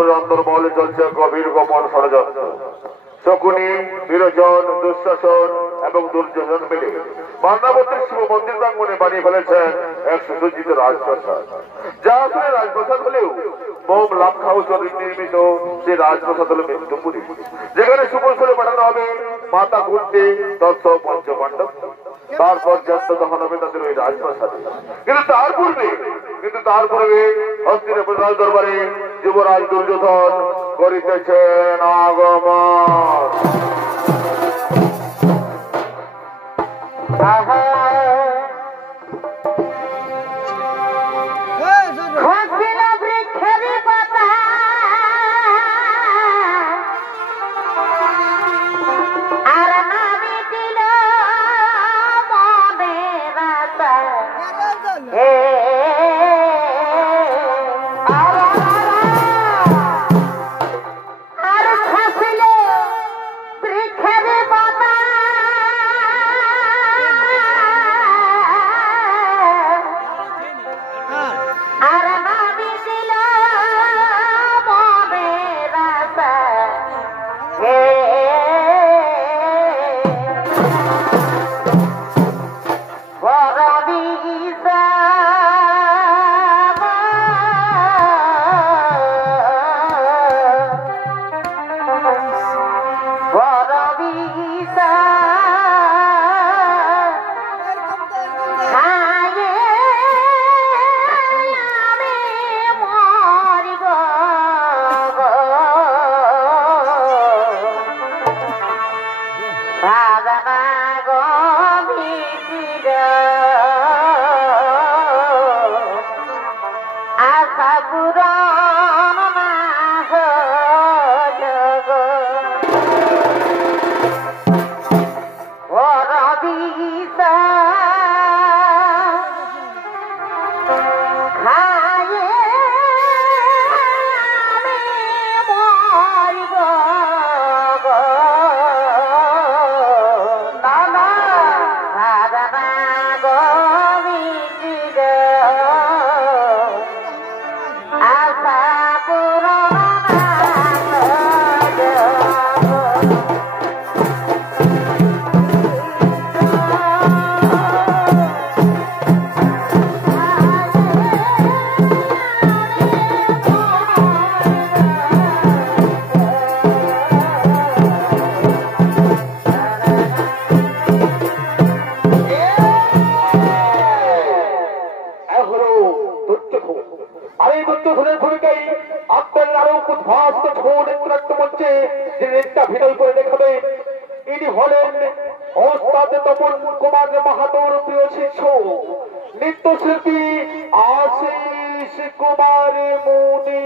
হস্তিনাপুরের অন্তর্মহলে চলছে গভীর গোপন ষড়যন্ত্র। শকুনি, বিরোচন, দুঃশাসন এবং দুর্যোধন মিলে বান্নাবতীর শিব মন্দির প্রাঙ্গণে বানিয়ে ফেলেছেন এক সুসজ্জিত রাজপ্রাসাদ, যা আসলে রাজপ্রাসাদ হলেও মোম লাক্ষা নির্মিত সেই রাজপ্রাসাদ হল মৃত্যুপুরী, যেখানে সুকৌশলে পাঠানো হবে মাতা ঘুরতে তৎস পঞ্চপাণ্ডব। তারপর জ্যেষ্ঠ দহন হবে তাদের ওই রাজপ্রাসাদে। কিন্তু তার পূর্বে হস্তিনাপুর রাজ দরবারে যুবরাজ দুর্যোধন করিতেছেন আগমন। নৃত্যশিল্পী আশিস কুমার মুনি।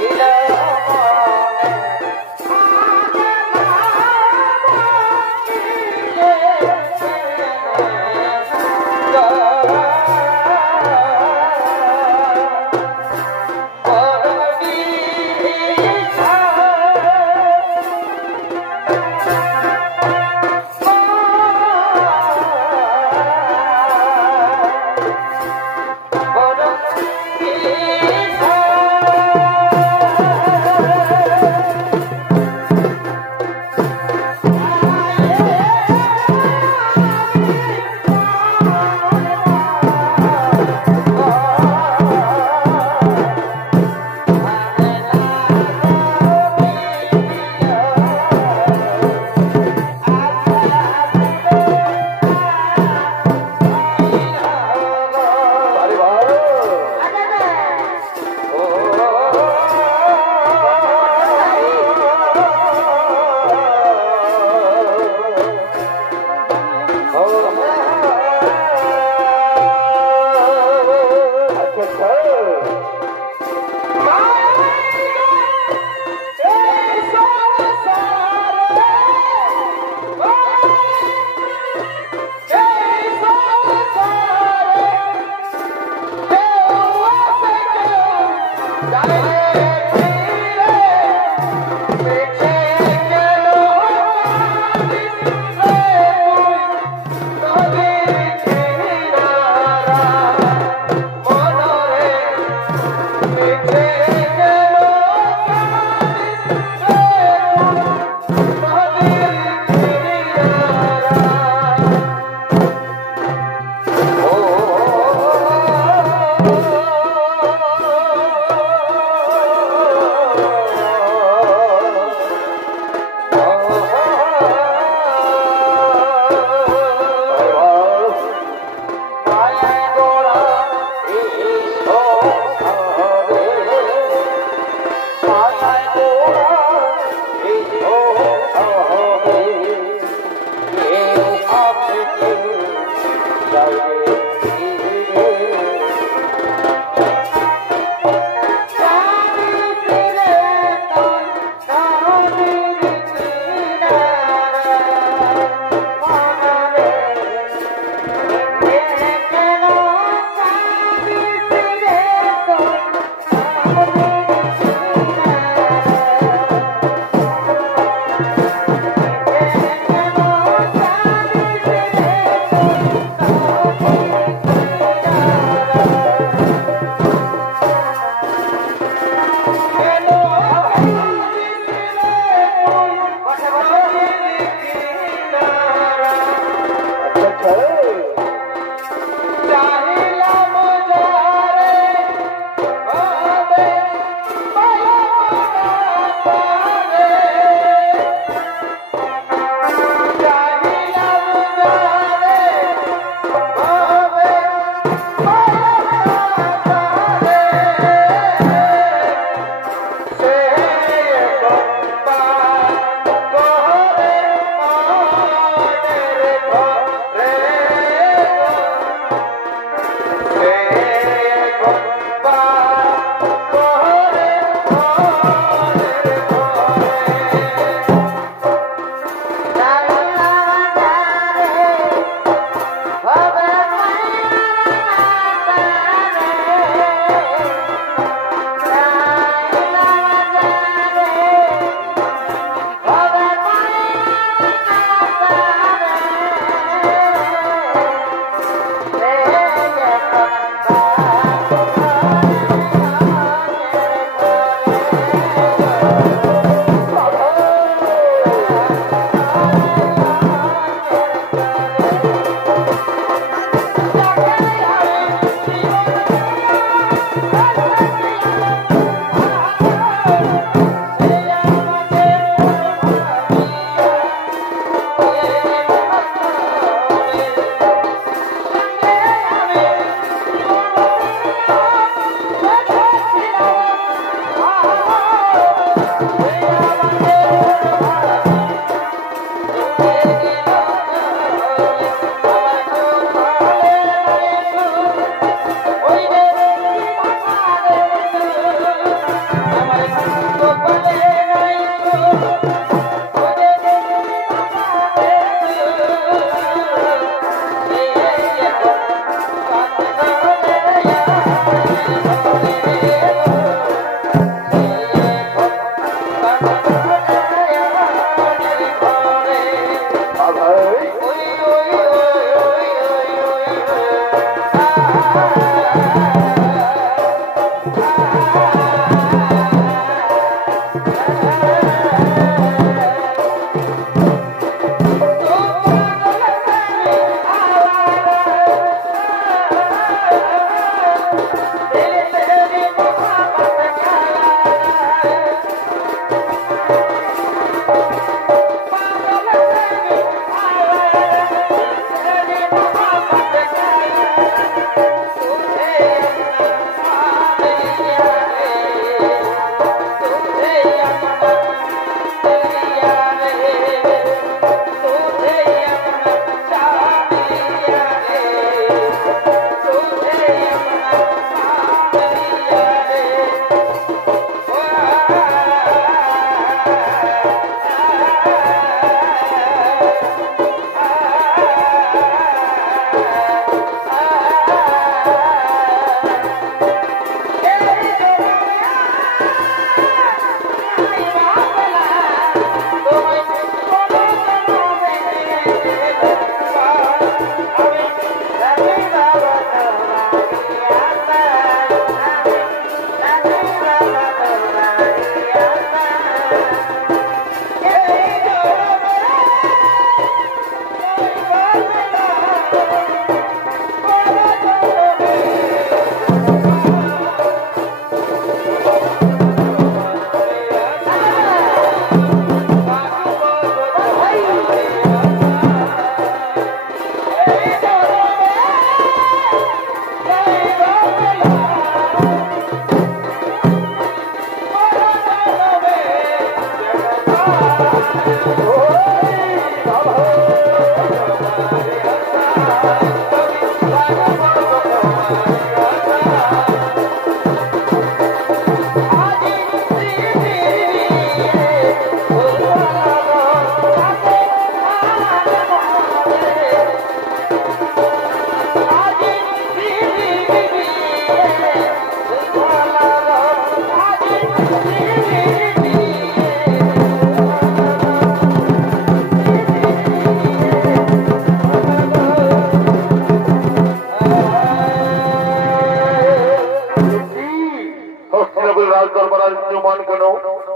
লীলা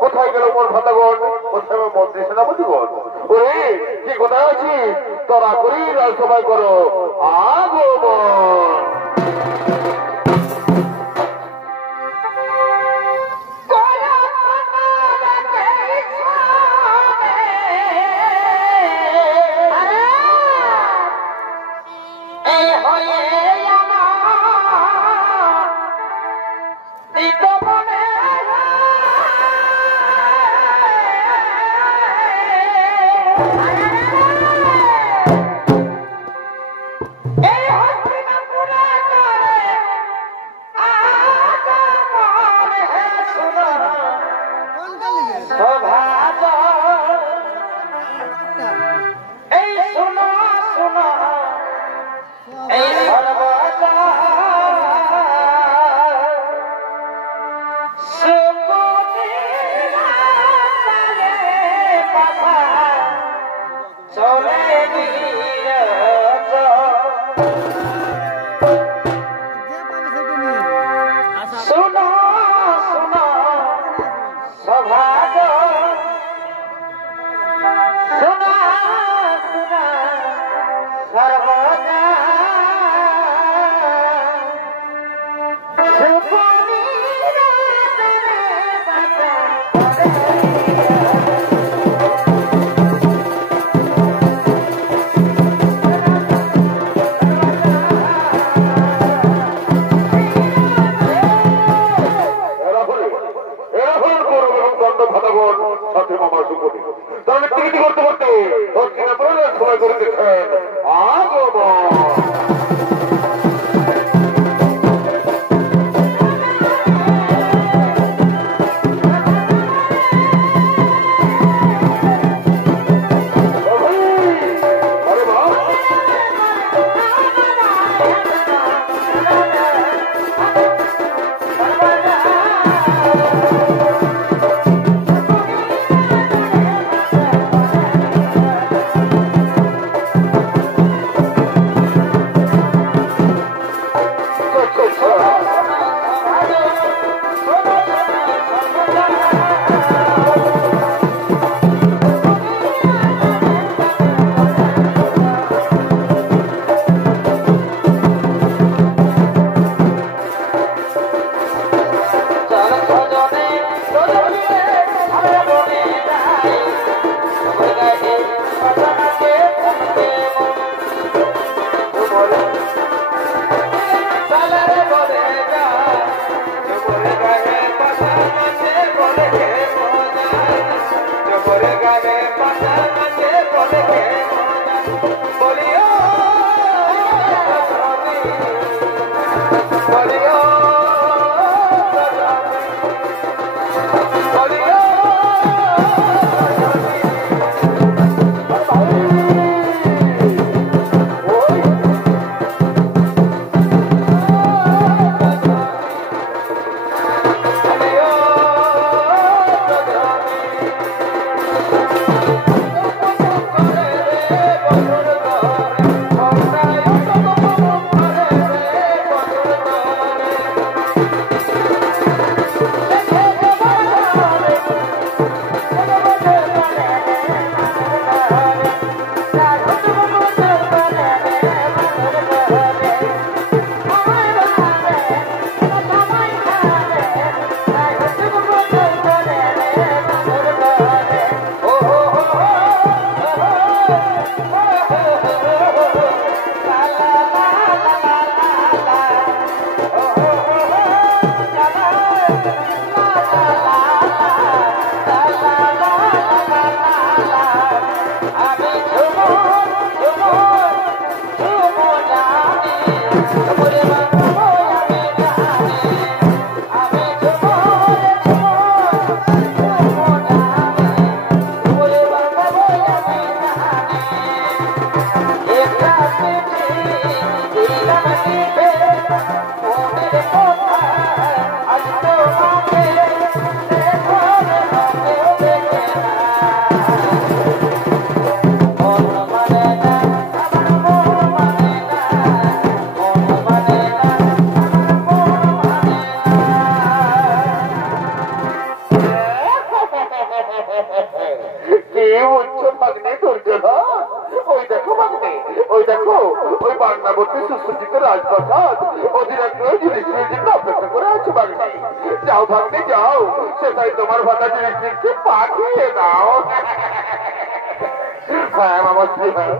কোথায় গেল মোর ভাতাগণ কোথায় মন্ত্রী সেনাপতিগণ ওরে কি কোথায় আছিস তোরা করি রাজসভায় করো আগমন উচ্চ ভাগ্নে দুর্যোধন, ওই দেখো ভাগ্নে, ওই দেখো ওই বান্নাবতী সুসজ্জিত রাজপ্রাসাদ অধিরাত্রে যুধিষ্ঠিরের জন্য অপেক্ষা করে আছে ভাগ্নে। যাও ভাগ্নে যাও, সেটাই তোমার ভাতা যুধিষ্ঠিরকে পাঠিয়ে দাও। হ্যাঁ আমার স্ত্রী, হ্যাঁ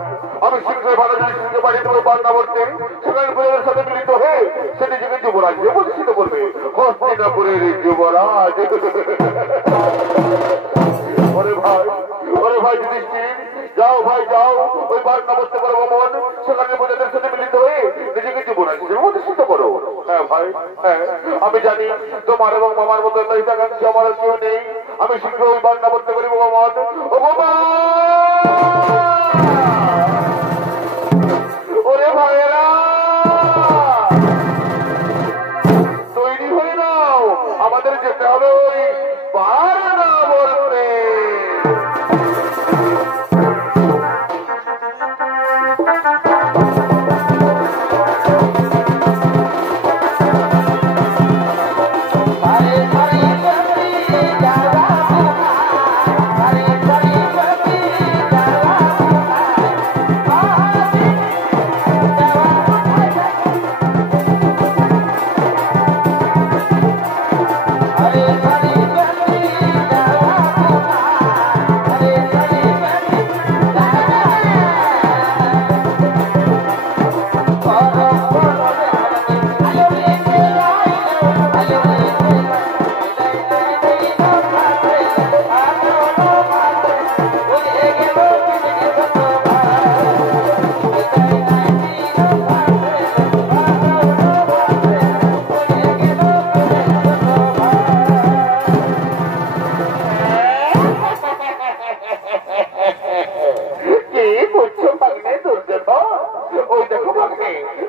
আমি শীঘ্রই ভালো যুধিষ্ঠিরকে পাঠিয়ে দেবো বান্নাবতী। সেখানে পরিবারের সাথে মিলিত হয়ে সে নিজেকে যুবরাজ্যে প্রতিষ্ঠিত করবে, হস্তিনাপুরের যুবরাজ। ওরে ভাই যুধিষ্ঠির, যাও ভাই যাও, ওই বান্নাবতী করো ভ্রমণ, সেখানে প্রজাদের সাথে মিলিত হয়ে নিজেকে জীবনাঞ্চলে প্রতিষ্ঠিত করো। হ্যাঁ ভাই, হ্যাঁ আমি জানি তোমার এবং মামার মতো হিতাকাঙ্ক্ষী আমার কেউ নেই। আমি শীঘ্র ওই বান্নাবতী করি ভ্রমণ। ও বাবা, ওরে ভাইয়েরা তৈরি হয়ে নাও, আমাদের যেতে হবে ওই বান্নাবতী।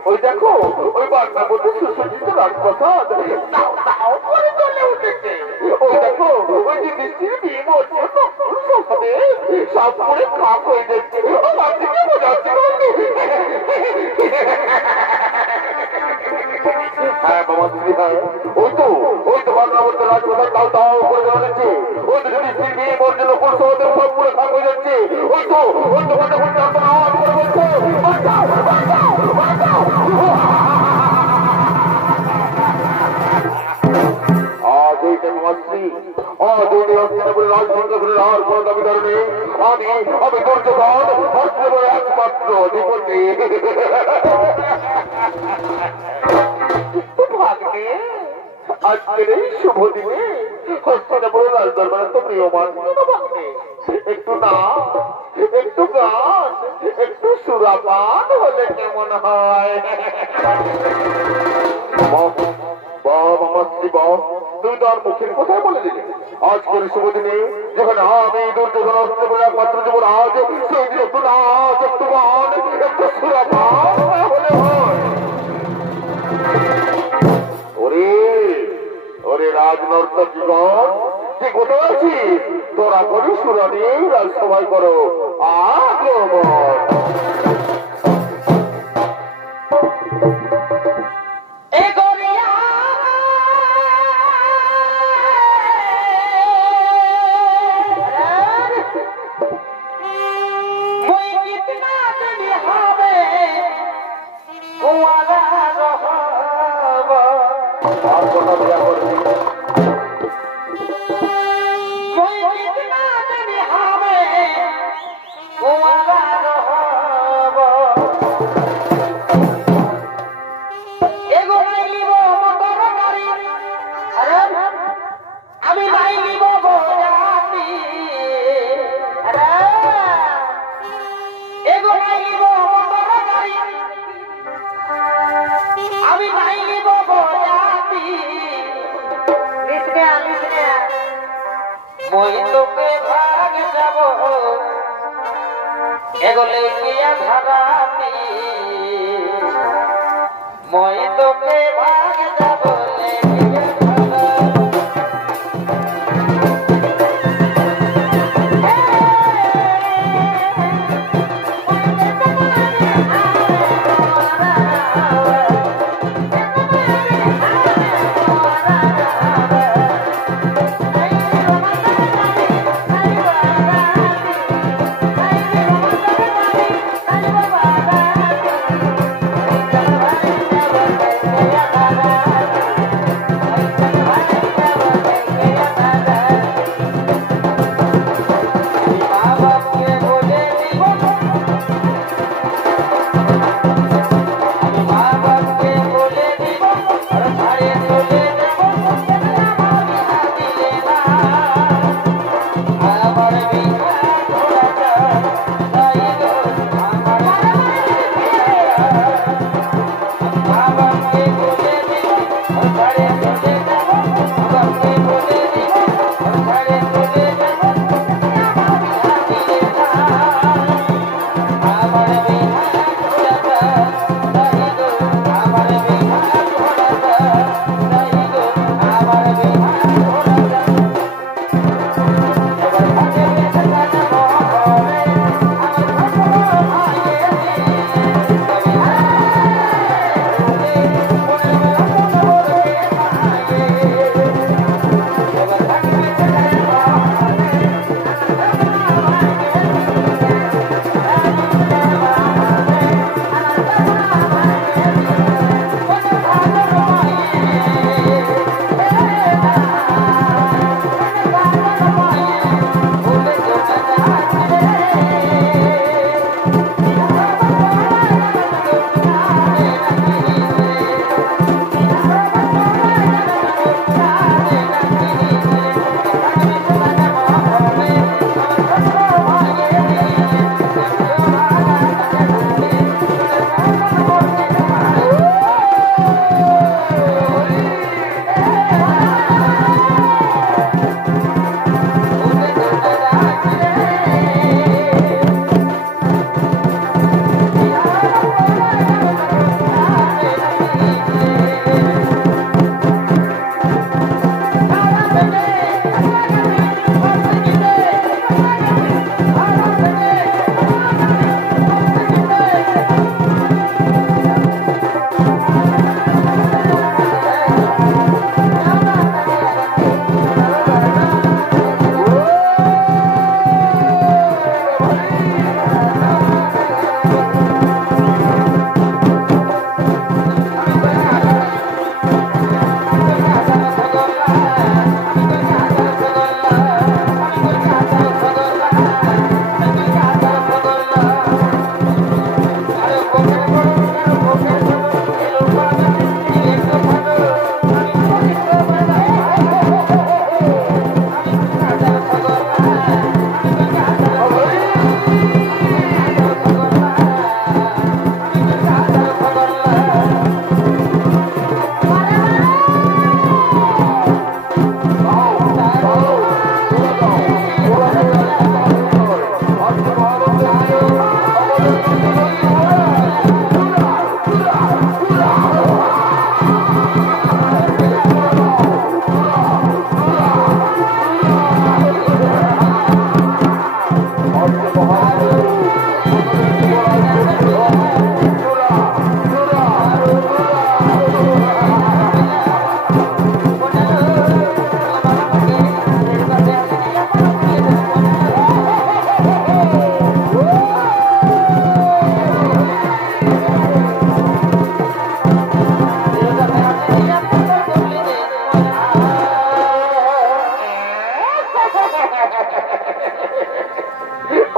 ওই দেখো ওই বান্নাবতী সুসজ্জিত রাজপ্রাসাদ করে চলে উঠেছে। ওই দেখো ওই যুধিষ্ঠির ভীম অর্জুন সব করে খাপ হয়ে যাচ্ছে। ও বাচ্চাকে বোঝাচ্ছে। হ্যাঁ বাবা স্ত্রী, হ্যাঁ ওই তো বান্নাবতী রাজপ্রাসাদ তাও তাও করে চলেছে। ওই তো যুধিষ্ঠির ভীম অর্জুন সহদেব সব করে খাপ হয়ে যাচ্ছে। ওই তো কথা বলতে আপনার আওয়াজ করে বলছে আমি দুর্যোধন হস্তিনাপুরের একমাত্র অধিপতি। ভাগ্নে আজকের এই শুভ দিনে হস্তিনাপুরের রাজদরবারে তো প্রিয়মান একটু নাম, একটু গান, একটু সুরাপান হলে কেমন হয়? তুমি তো আর মুখের কোথায় বলে দিলে আজকের শুভ দিনে যেখানে আমি দুর্যোধন হস্তিনাপুরের একমাত্র যুবরাজ, সেই দিন একটু নাচ, একটু গান, একটু সুরাপান হলে হয়। ওরে রাজনর্তকীগণ, যে কোথায় আছিস তোরা করি সুরা নিয়েই রাজসভায় করো আগমন। এগোলে গিয়া ধারাতি মই তোকে ভাগ যাবলে গিয়া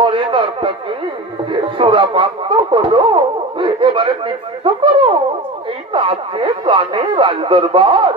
ওরে নর্তকী, সুরাপান তো হলো, এবারে নৃত্য করো। এই নাচে গানে রাজদরবার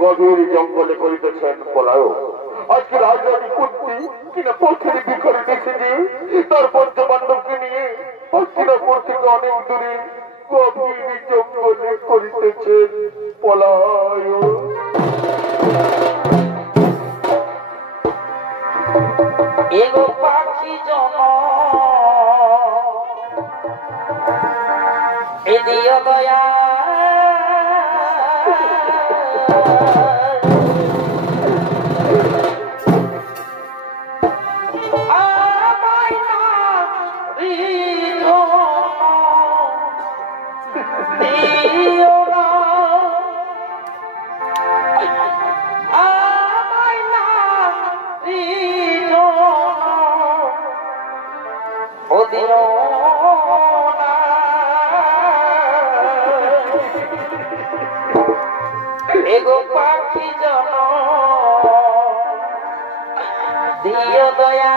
গভীর জঙ্গলে করিতেছেন পলায়ক। আজকে রাজধানী কুন্তি কিনা পথের বিকরে দেখেছে তার পঞ্চপাণ্ডবকে নিয়ে হস্তিনাপুর থেকে অনেক দূরে গভীর জঙ্গলে করিতেছেন। এগো পাখি জন দিও দয়া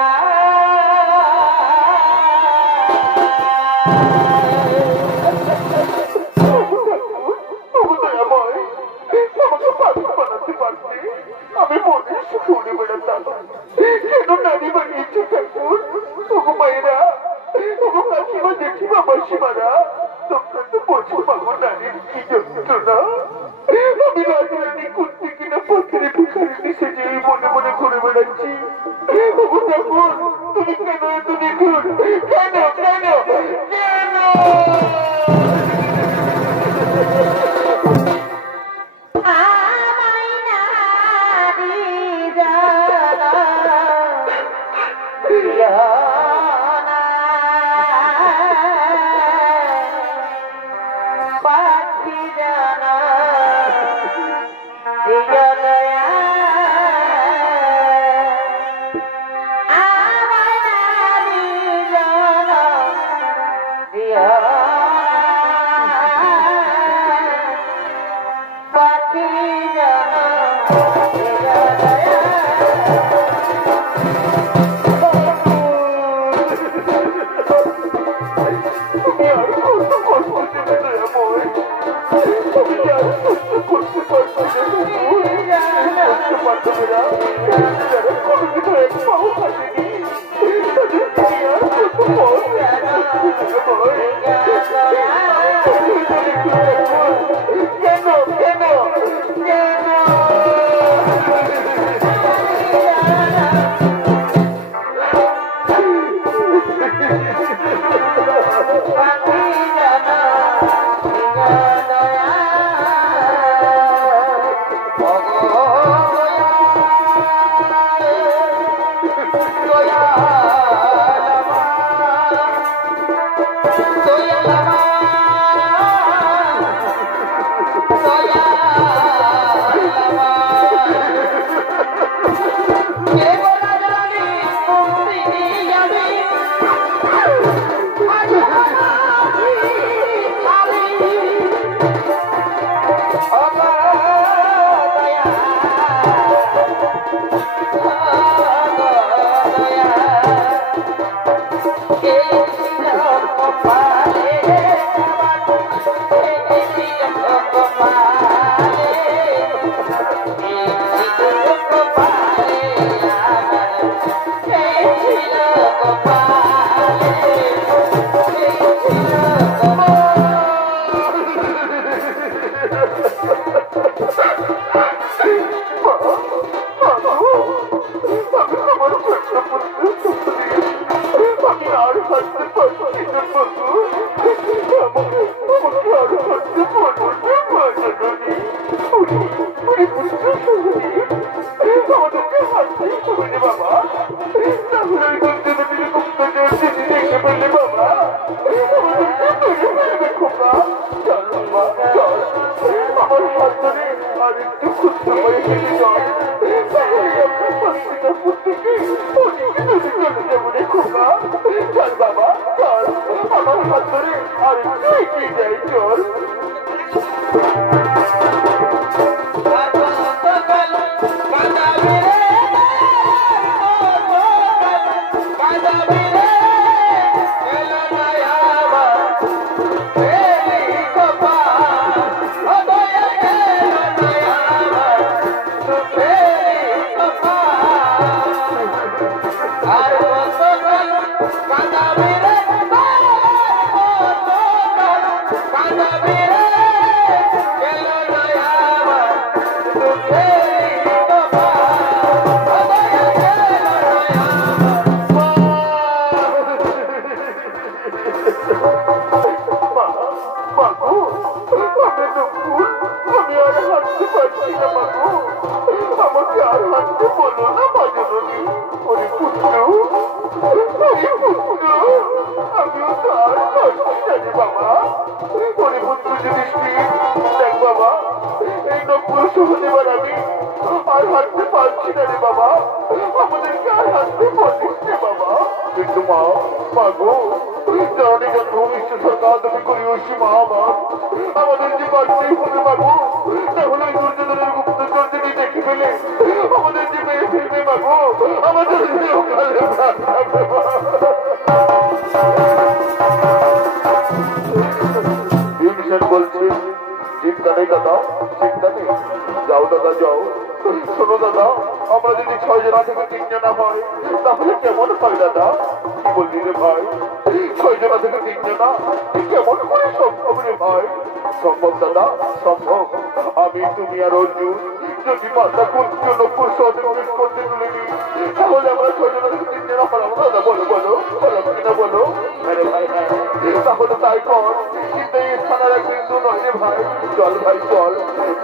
আমি মনে শুনে বেড়াতাম কেন নারী বানিয়েছে ঠাকুর ওগো মায়েরা ওগো কাকিমা জেঠিমা মাসিমারা তোমরা তো বোঝো পাবো নারীর কি যন্ত্রণা আমি রাজরানি করতে কিনা পথের ভিখারি নিচে যেয়ে মনে মনে ঘুরে বেড়াচ্ছি ওগো ঠাকুর তুমি কেন এত নিখুঁত কেন কেন কেন আমাদের যে বাড়তেই হবে বাবু তাহলে দুর্যোধনের নেই দাদা, চিন্তা নেই। যাও দাদা যাও। শোনো দাদা, আমরা যদি 6 জনা থেকে 3 জনা হয় তাহলে কেমন হয় দাদা? কি বললি রে ভাই? 6 জনা থেকে 3 জনা কেমন করে সম্ভব রে ভাই? সম্ভব দাদা, সম্ভব। আমি, তুমি আর অর্জুন যদি মাথা করতে নব্বই সার্টিফিকেট করতে তুলে নিই তাহলে আমরা 6 জনা থেকে 3 জনা হলাম দাদা। বলো বলো বলো কিনা বলো? আরে ভাই হ্যাঁ, তাহলে তাই কর। কিন্তু এই স্থানের এক বিন্দু নয় রে ভাই। চল ভাই চল,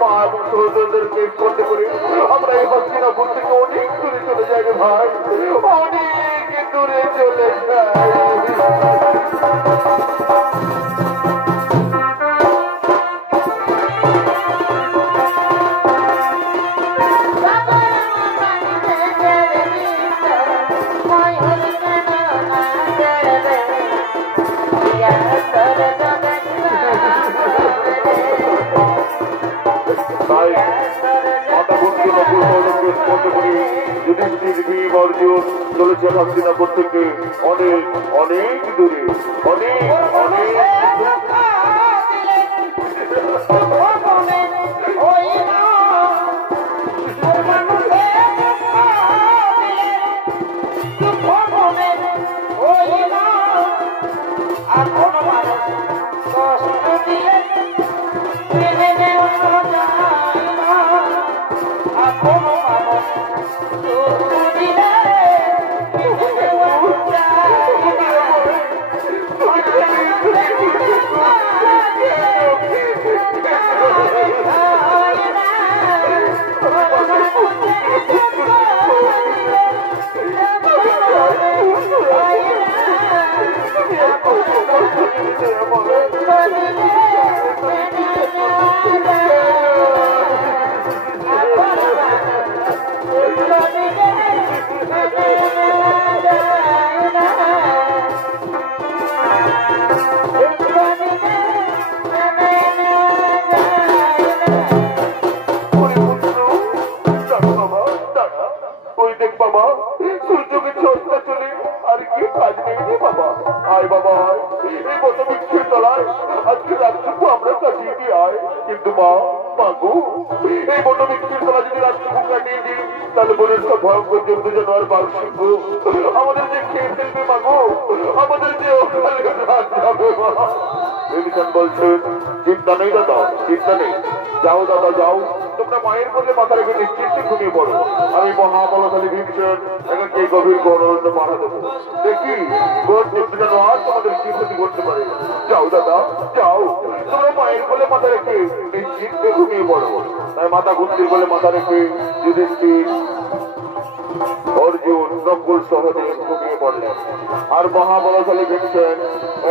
মা এবং সহোদরদেরকে করতে করে আমরা এই হস্তিনাপুর থেকে অনেক দূরে চলে যাই রে ভাই, অনেক দূরে চলে যাই। চলেছে হস্তিনাপুর থেকে অনেক অনেক দূরে, অনেক অনেক কিন্তু মা মাগো, এই বন্য ব্যক্তির তলা যদি রাজটুকু কাটিয়ে দিই তাহলে বোনের সব ভয়ঙ্কর জন্তু জানোয়ার বাঘ সিংহ আমাদের যে খেয়ে ফেলবে মাগো, আমাদের যে বলছেন চিন্তা নেই দাদা, চিন্তা নেই। যাও দাদা যাও, তোমরা মায়ের কোলে মাথা রেখে নিশ্চিন্তে ঘুমিয়ে পড়ো। আমি মহাবলশালী ভীমসেন এখানে এই গভীর গৌরব পাঠা দেবো। দেখি কোন জন্তু জানোয়ার তোমাদের কি ক্ষতি করতে পারে। যাও দাদা যাও, তোমরা মায়ের কোলে মাথা রেখে নিশ্চিন্তে ঘুমিয়ে পড়ো। তাই মাথা গুন্তির কোলে মাথা রেখে যুধিষ্ঠির, অর্জুন, নকুল সহদেব ঘুমিয়ে পড়লেন। আর মহাবলশালী ভীমসেন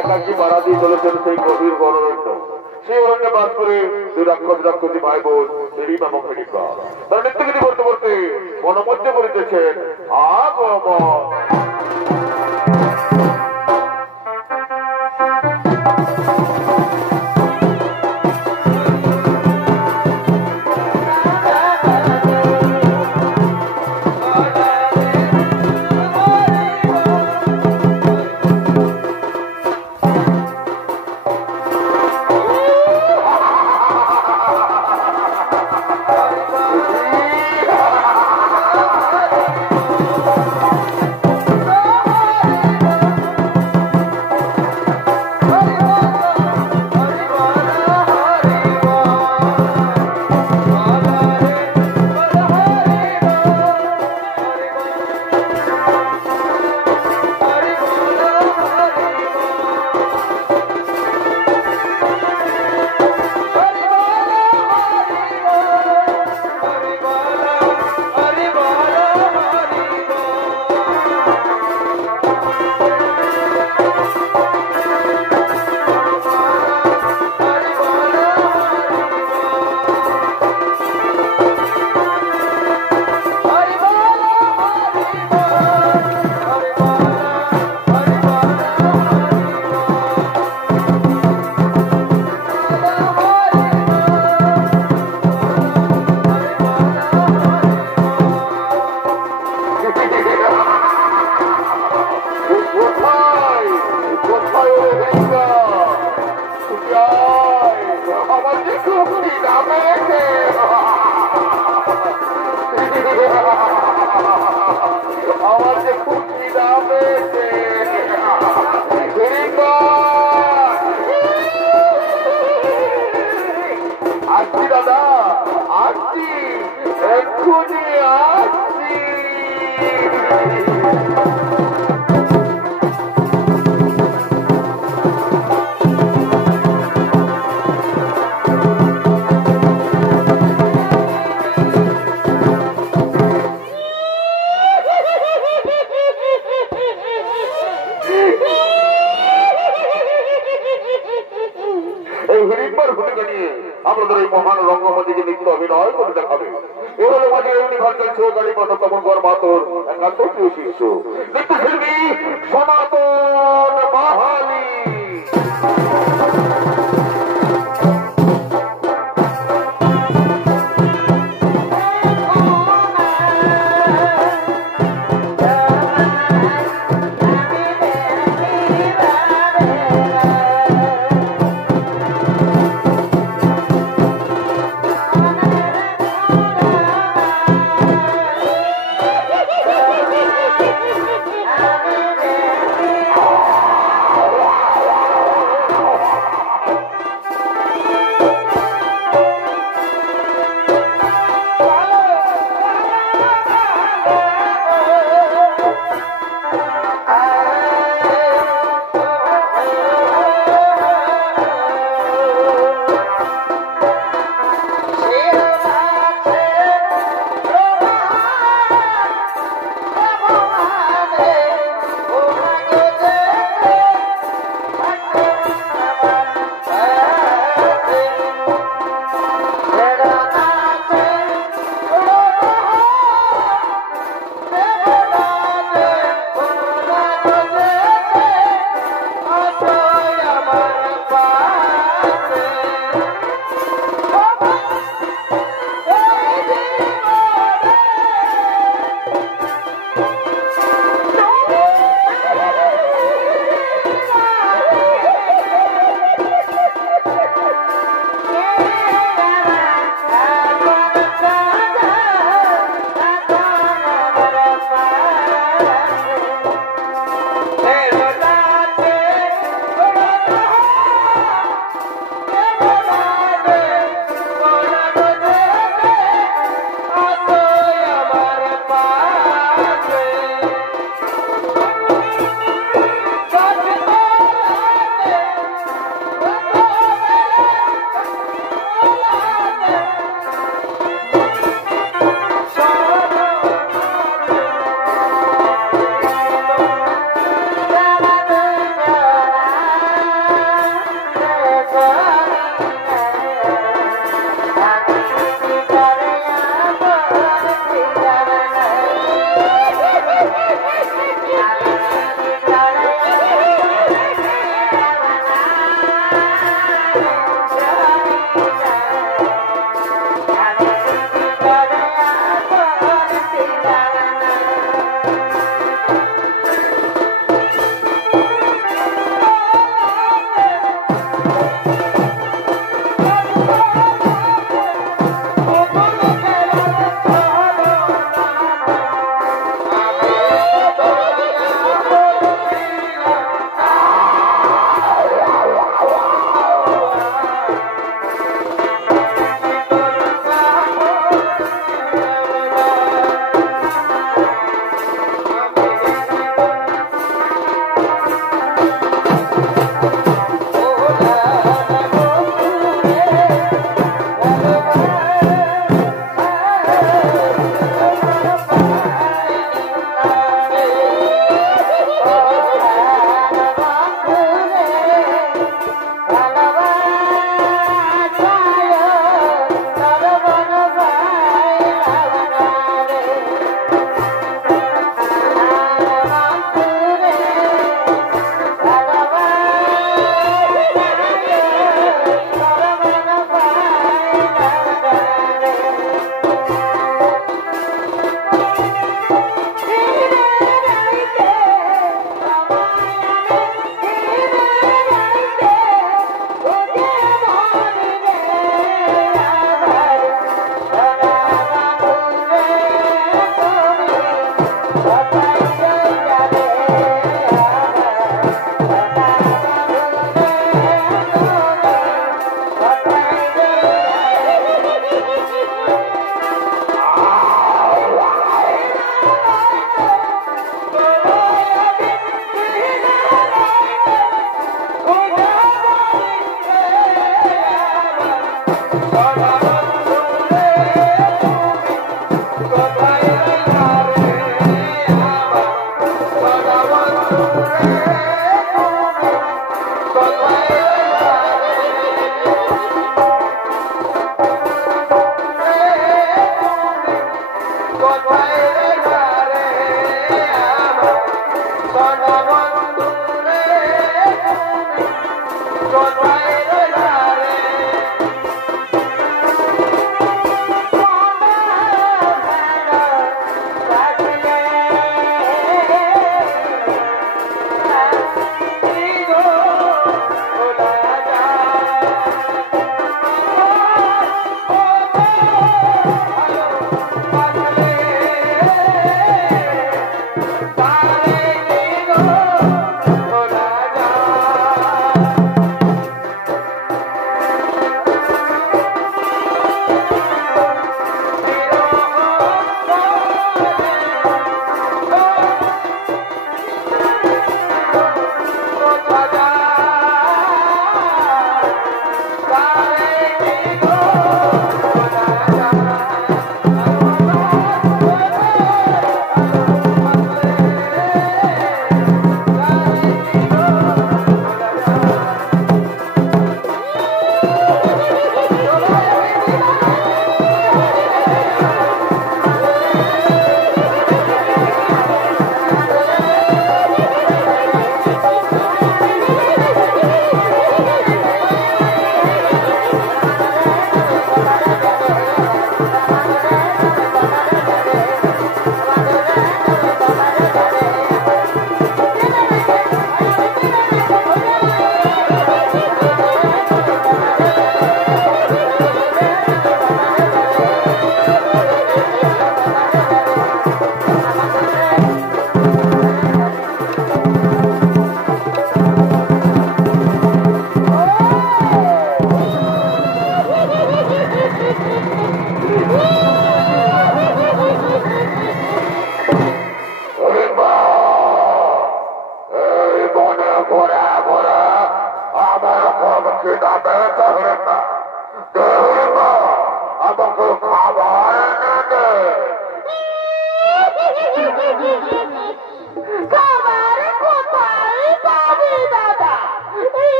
একাকি মারা দিয়ে চলেছেন সেই গভীর গৌরব। সেই অরণ্যে বাস করে দুই রাক্ষসী ভাই বোন রিম এবং মেডিকা তারা নৃত্যগীতি করতে করতে বনমধ্যে করিতেছেন আগমন। পেয়েছে। আমার যে খুব খিদা পেয়েছে। আসছি দাদা, আসছি, এক্ষুনি আসছি। এই হরিদ্বার ভূমিকা নিয়ে আমাদের এই মহান রঙ্গমঞ্চে নৃত্য অভিনয় করে দেখাবে। এবার আমাদের ইউনিভার্সাল সহকারী তপন মাতর একান্ত প্রিয় শিষ্য নৃত্যশিল্পী সনাতন বাহালি।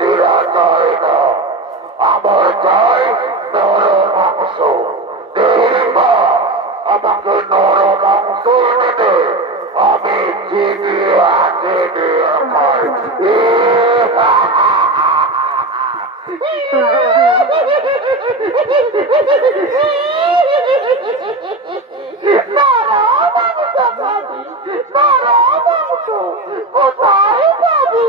ইহুদিরা চায় না, আমার চাই নরম মাংস। দেবা আমাকে নরম মাংস এনে দে, আমি চিবিয়ে চিবিয়ে খাই। কোথায় পাবি?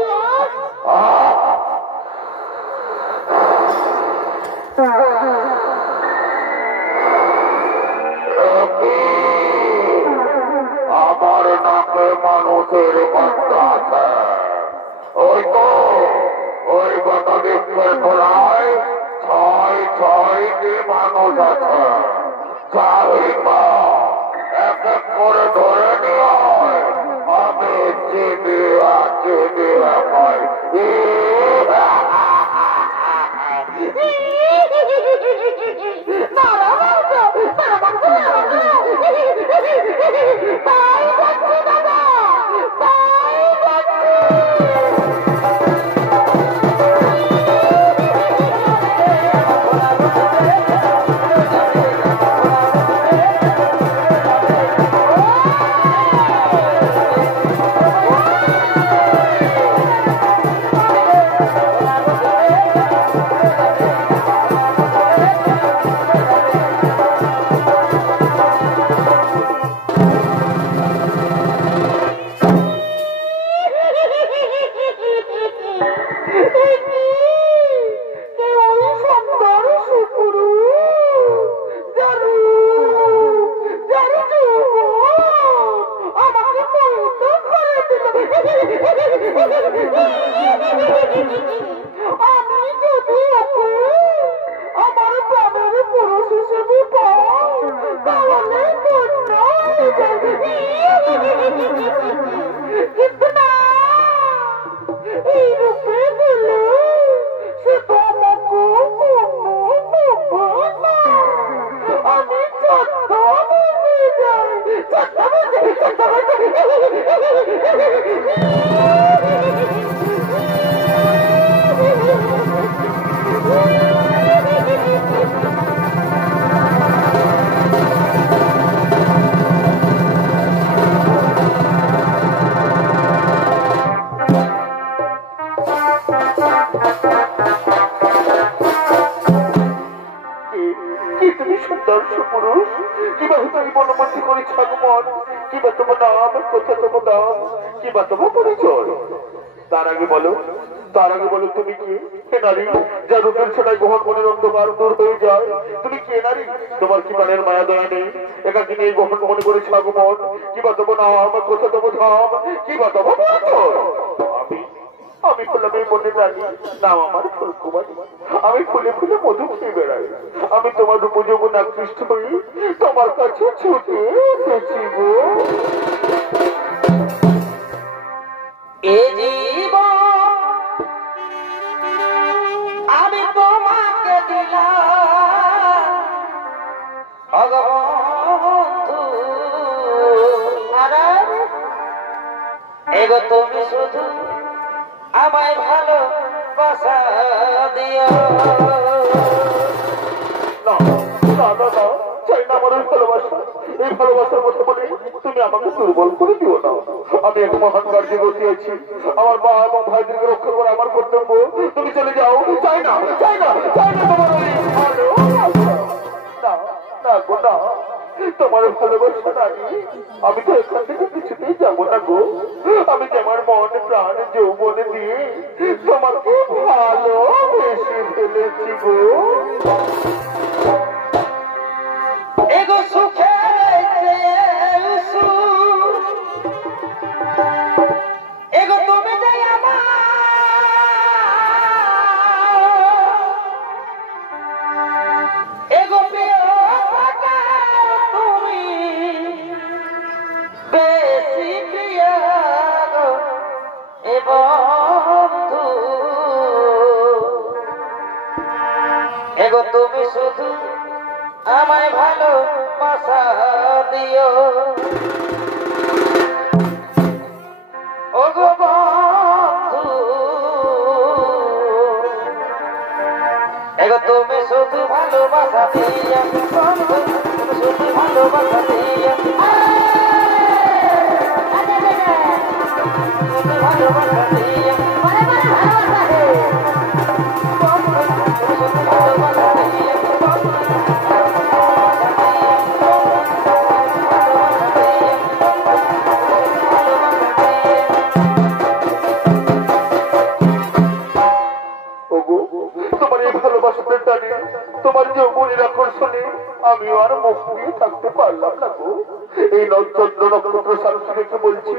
আমার নাকে মানুষের গন্ধ আছে। ওই তো ওই বটবৃক্ষের গোড়ায় ছয়টি মানুষ আছে। যাই মা, এক এক করে ধরে নিয়ে আমি চিবিয়ে চিবিয়ে খাই। তার আগে বলো তুমি কি? হে নারী, যা রূপের ছটায় গহন মনের অন্ধকার দূর হয়ে যায়, তুমি কে নারী? তোমার কি প্রাণের মায়া দয়া নেই? একাকি নিয়ে গহন মনে করেছ আগমন, কিবা তবু নাম, কোথা তবু ধাম, কিবা তবু পরিচয়। আমি হলাম এই মনে রানী, নাম আমার ফুলকুমারী। আমি ফুলে ফুলে মধু খেয়ে বেড়াই। আমি তোমার উপযোগন আকৃষ্ট হই, তোমার কাছে ছুটে এসেছি গো। এ জীবন আমি তোমাকে দিলাম ভগবন্ধু, এগো তুমি শুধু আমায় ভালোবাসা দিও। না না না না, চাই না আমার ওই ভালোবাসা। এই ভালোবাসার কথা বলে তুমি আমাকে দুর্বল করে দিও না। আমি এক মহান কার্যে বসিয়েছি, আমার মা এবং ভাইদেরকে রক্ষা করা আমার কর্তব্য। তুমি চলে যাও। চাই না চাই না চাই না তোমার ওই ভালোবাসা। না না গো না, তোমার ভালোবাসা নাই। আমি তো এখান থেকে কিছুতেই যাবো না গো। আমি যে আমার মন প্রাণ যৌবন দিয়ে তোমাকে ভালোবেসে ফেলেছি গো। এগো সুখে এগো তুমি যাই আমার, এগো প্রিয় তুমি বেশি প্রিয় এ বন্ধু, এগো তুমি শুধু আমায় ভালোবাসা দিও। ওগো বন্ধু তুমি শুধু ভালোবাসা দিয়ে বন্ধু তুমি শুধু ভালোবাসা দিয়ে শুধু ভালোবাসা দিয়ে বন্ধু তুমি শুধু ভালোবাসা দিয়ে তোমার যৌবনের আকর্ষণে আমি আর মুখ নিয়ে থাকতে পারলাম না গো। এই নক্ষত্র নক্ষত্র সারসী রেখে বলছি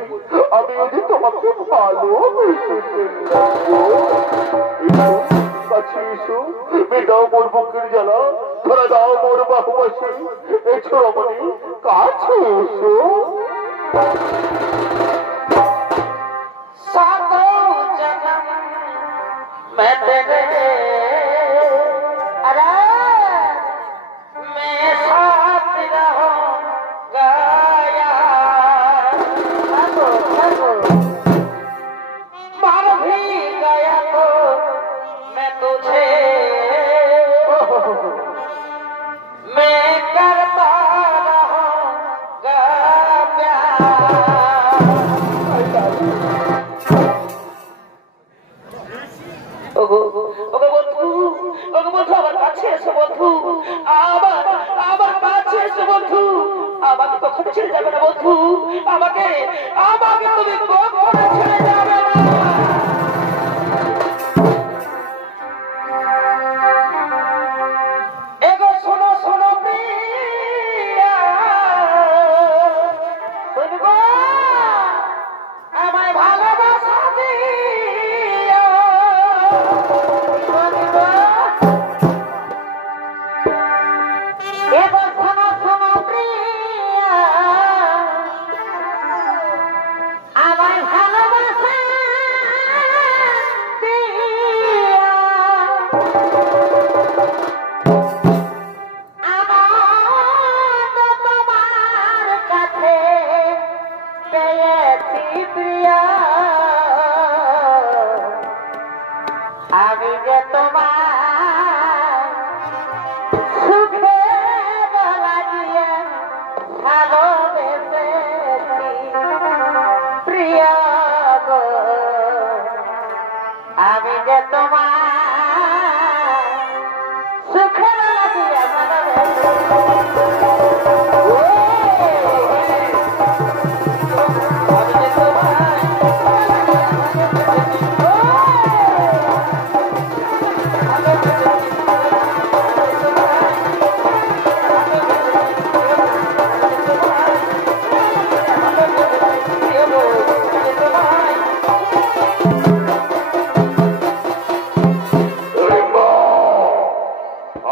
আমি যদি তোমাকে ভালোবেসে ফেললাম গো। কাছে এসো, মেটাও মোর বুকের জ্বালা, ধরা দাও মোর বাহুবাসী। এসো রমণী, কাছে এসো। मैं तेरे अरे मैं साथ रहूंगा यार मर भी गया तो मैं तुझे मैं करता रहूंगा प्यार আমার কাছে এসো বন্ধু, আমার কাছে এসো বন্ধু, আমাকে কখনো ছেড়ে যাবে না বন্ধু, আমাকে তুমি কখনো ছেড়ে যাবে না। এগো শোনো শোনো প্রিয়া, শুনবো আমায় ভালোবাসা দিও, শুনবো এগো শোনো শোনো প্রিয়া, আমায় ভালোবাসা দিও, আমার তোমার কাছে পেয়েছি প্রিয়া, আমি যে তোমার সুখে গলা দিয়ে ভালোবেসেছি প্রিয়া গো, আমি যে তোমার সুখে গলা দিয়ে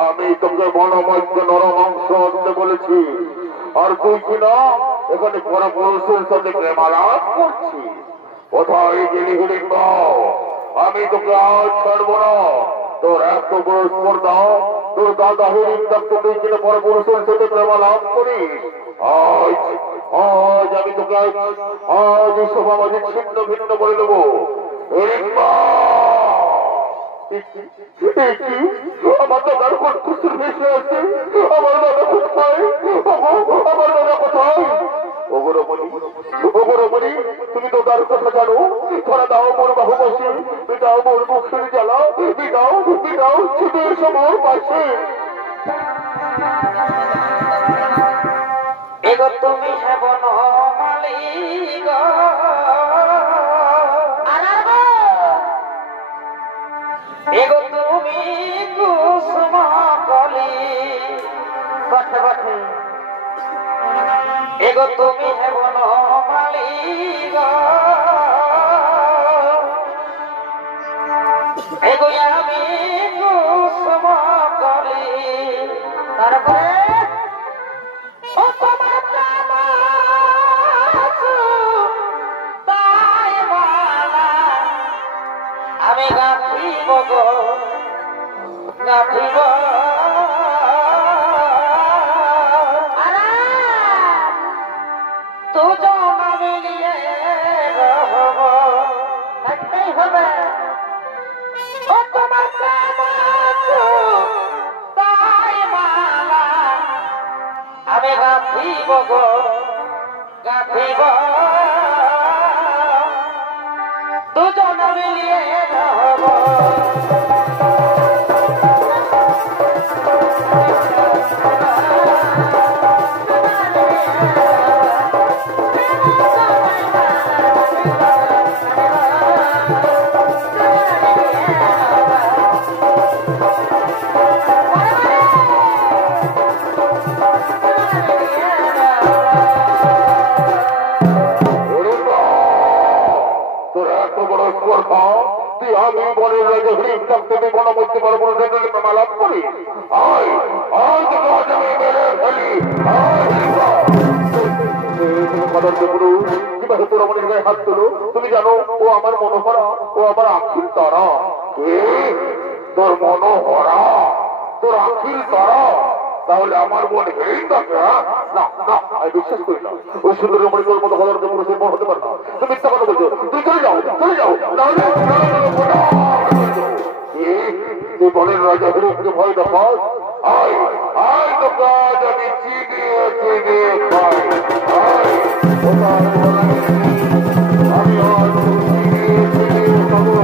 আমি তোকে বনমধ্য নরমাংস আনতে বলেছি, আর তুই কিনা এখানে পরপুরুষের সাথে প্রেমালাপ করছি। কোথায় গেলি হিড়িম্ব? আমি তোকে আজ ছাড়বো না। তোর এত বড় স্পর্ধা, তোর দাদা হিড়িম্বাকে তুই কিনা পরপুরুষের সাথে প্রেমালাপ করিস। আজ আজ আমি তোকে আজ সব আমাদের ছিন্ন ভিন্ন করে দেবো। হিড়িম্বা আমার দাদার কণ্ঠস্বর ভেসে আছে। আমার দাদা কোথায়? আমার দাদা কোথায়? ওগরমণি, তুমি তো তার কথা জানো। ধরা দাও মোর বাহুবাসী, বিদাও মোর মুখের জ্বালা, বিদাও বিদাও ছুটে এসো মোর পাশে। এগো তুমি হে বনমালী গো, এগো তুমি কুসুম কলি বটে বটে, এগো তুমি হে বনমালী গো, এগো আমি কুসুম কলি, তারপরে ও তোমার প্রেম তাই মালা আমি গাঁথিব গো, গাঁথিব দুজন মিলিয়ে রহব, থাকতেই হবে ও তোমার প্রেম গাথিব গো গাথিব দুজন মিলিয়ে রহব আমি বলে রাজা হরিফ থাকতে গণমূর্তি বড় বড় লাভ করি কিভাবে তোর মনের গায়ে হাত তোলো তুমি জানো ও আমার মনোহরা ও আমার আখির তারা তোর মনোহরা তোর আখির তারা তাহলে আমার মন হেই থাকে না না আমি বিশ্বাস করি না ওই সুন্দর মনে তোর মতো হাজার পুরুষের মন হতে পারে না তুমি মিথ্যা কথা বলছো তুমি চলে যাও নাহলে তুই বলেন রাজা হিরোকে ভয় দেখাস আয় আয় তো কাজ আমি চিনিয়ে চিনিয়ে খাই আমি আজ চিনিয়ে চিনিয়ে খাবো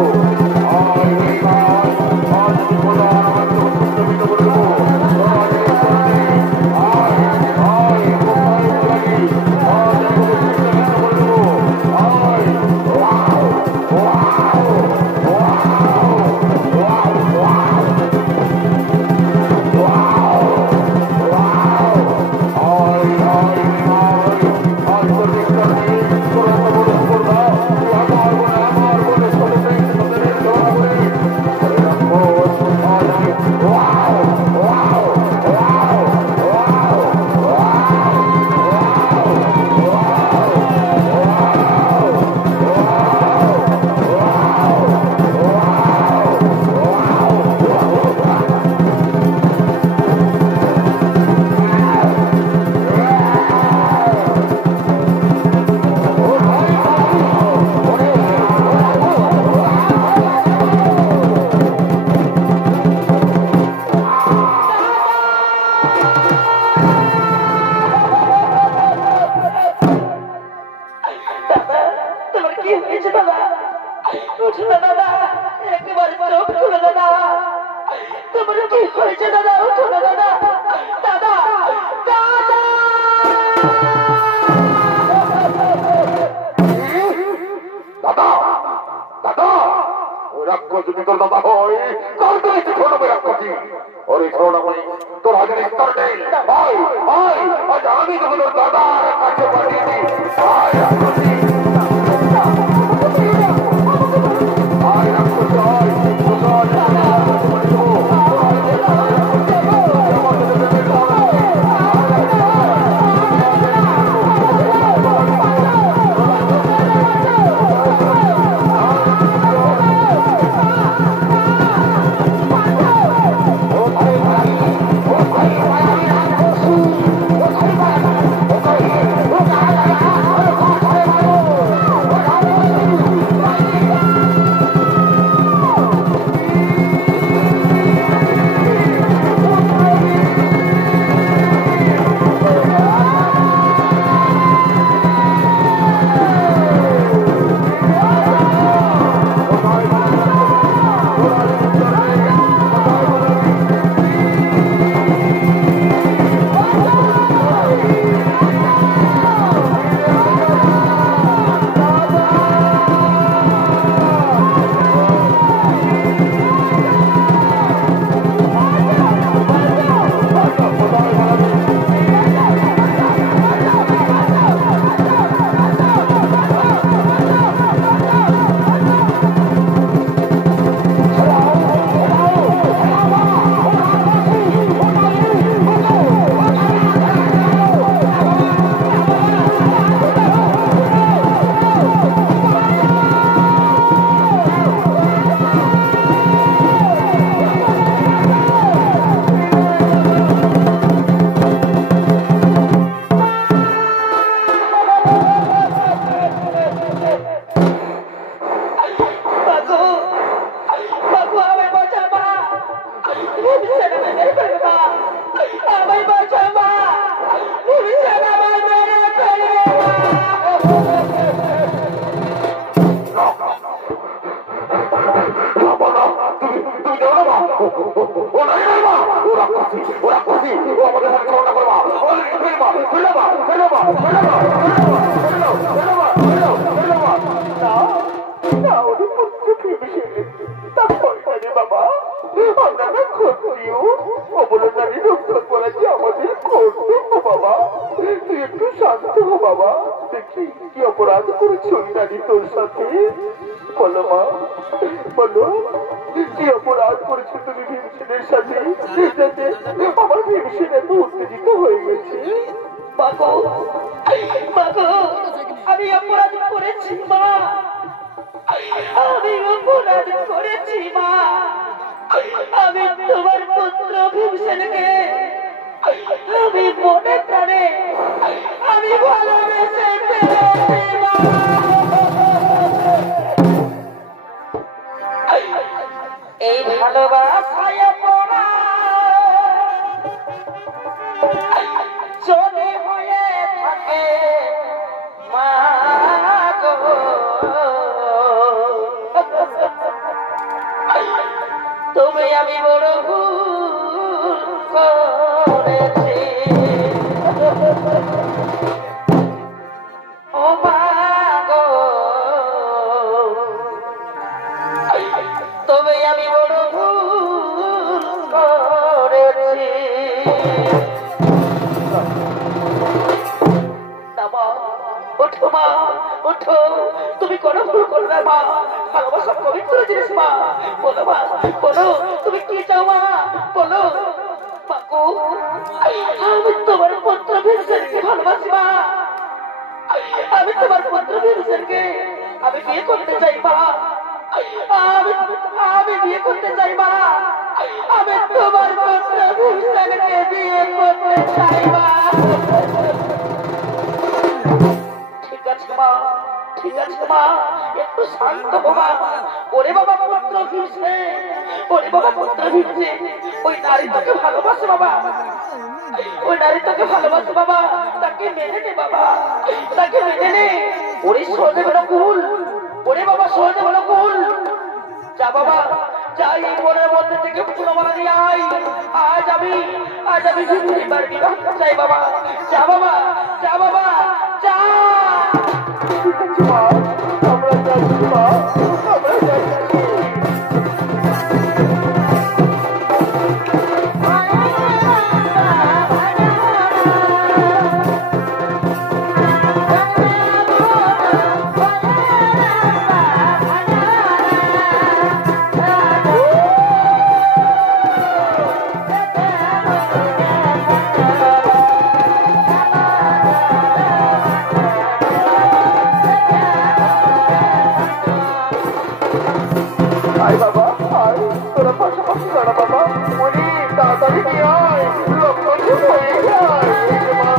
ও নাই নাই মা, ওরা খুশি, ও আমাদের সাথে ঝগড়া করবা, ও ফেলবা, ফেলবা, ফেলবা, ফেলবা, ফেলবা, ফেলবা, না, না, ওদের পুত্র ভেবেছে, তারপর জানি বাবা, আমরা না ক্ষত্রিয়, অবলম্বনী রক্ষা করা যে আমাদের কর্তব্য বাবা, তুই একটু শান্ত হো বাবা, দেখি কি অপরাধ করেছি ওই নারী তোর সাথে, বলো মা, বলো, কি অপরাধ করেছো তুমি ভীমসেনের সাথে, যাতে আমার ভীমসেন এত উত্তেজিত হয়ে গেছে। মাগো, মাগো, আমি অপরাধ করেছি মা, আমি অপরাধ করেছি মা, আমি তোমার পুত্র ভীমসেনকে আমি মনে প্রাণে আমি ভালোবেসে ফেলেছি মা। এই ভালোবাসায় পড়া চলে হয়ে থাকে মা গো, তুমি আমি বড় ভুল করেছি ও মা গো, তবে আমি বড় ভুল করেছি। ওঠো মা, ওঠো, তুমি কোনো ভুল করো না মা, ভালোবাসা পবিত্র জিনিস মা, বলো মা, বলো তুমি কি চাও মা, বলো। বাকু, আমি তোমার পুত্র ভীমসেনকে ভালোবাসি মা, আমি তোমার পুত্র ভীমসেনকে আমি বিয়ে করতে চাই মা, আমি বিয়ে করতে চাই মা, আমি তোমার পুত্র ভীমসেনকে বিয়ে করতে চাই মা। ঠিক আছে মা, ঠিক আছে মা, একটু শান্ত হো মা। ওরে বাবা পুত্র ভীমসেন, ওরে বাবা পুত্র ভীমসেন, ওই নারী তোকে ভালোবাসে বাবা, ওই নারী তোকে ভালোবাসে বাবা, তাকে মেনে নে বাবা, তাকে মেনে নে। ওরে সহদেব কুল, ওরে বাবা সহদেব কুল, যা বাবা, যাই মনের মধ্যে থেকে পুনবার নিয়ে আয়, আজ আমি ভীমসেনবার বিবাহ চাই বাবা, যা বাবা, যা বাবা, যা। ঠিক আছে মা, আমরা যাচ্ছি মা, আমরা যাচ্ছি। আয় বাবা, আয়, তোরা পাশাপাশি দাঁড়া বাবা, মনি তাড়াতাড়ি নিয়ে আয়, লক্ষণ হয়ে যায় মা।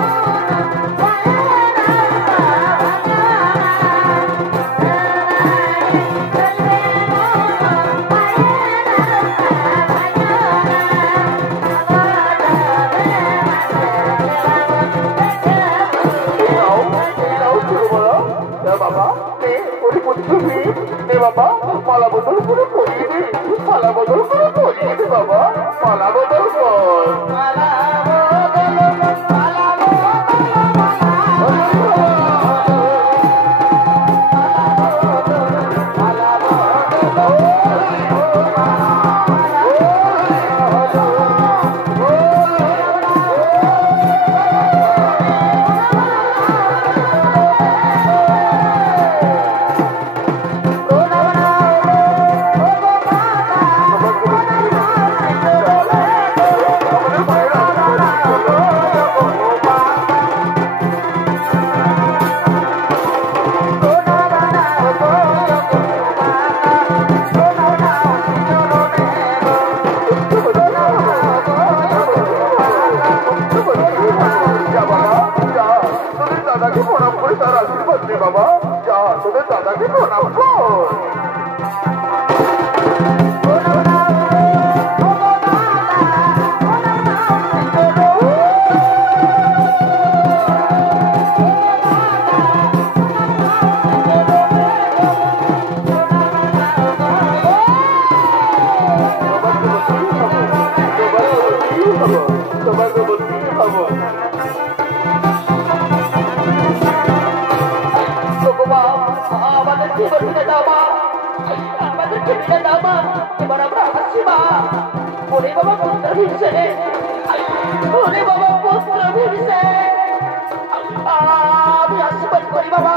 বাবা, বাবা, মালা বদল করে পরিয়ে দে, মালা বদল করে পরিয়ে দে বাবা, মালা বদল কর। আমাদেরকে বিদায় দাও মা, এবার আমরা আসছি মা। ওরে বাবা পুত্র ভিড়ছে, ওরে বাবা পুত্র ভিড়ছে, আমি আশীর্বাদ করি বাবা,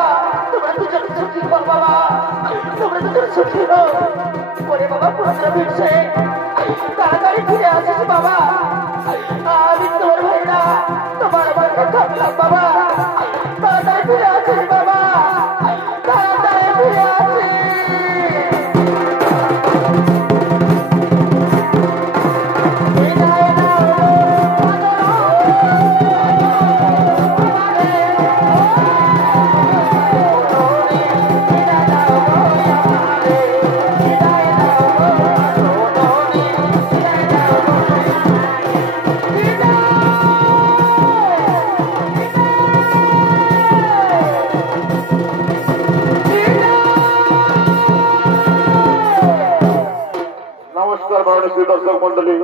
তোমরা দুজন সুখী হও বাবা, তোমরা দুজন সুখী হও। ওরে বাবা পুত্র ভিড়ছে, তাড়াতাড়ি ফিরে আসিস বাবা, আমি তোর ভাই না, তোমার আমার কথা বাবা, তাড়াতাড়ি ফিরে আসিস বাবা, তাড়াতাড়ি ফিরে আসিস। নমস্কার মাননীয় দর্শক মন্ডলী,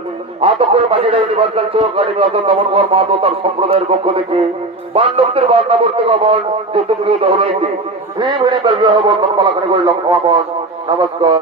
আতপুর বাজিরা ইউনিভার্সাল সহকারী দমন কুমার মাহাতো তার সম্প্রদায়ের পক্ষ থেকে পাণ্ডবদের বার্নাবর্তী গমন যুদ্ধপ্রিয় দহরাইতে ভিড়ি বিবাহ বন্ধন পালাখানি করিলাম। নমস্কার।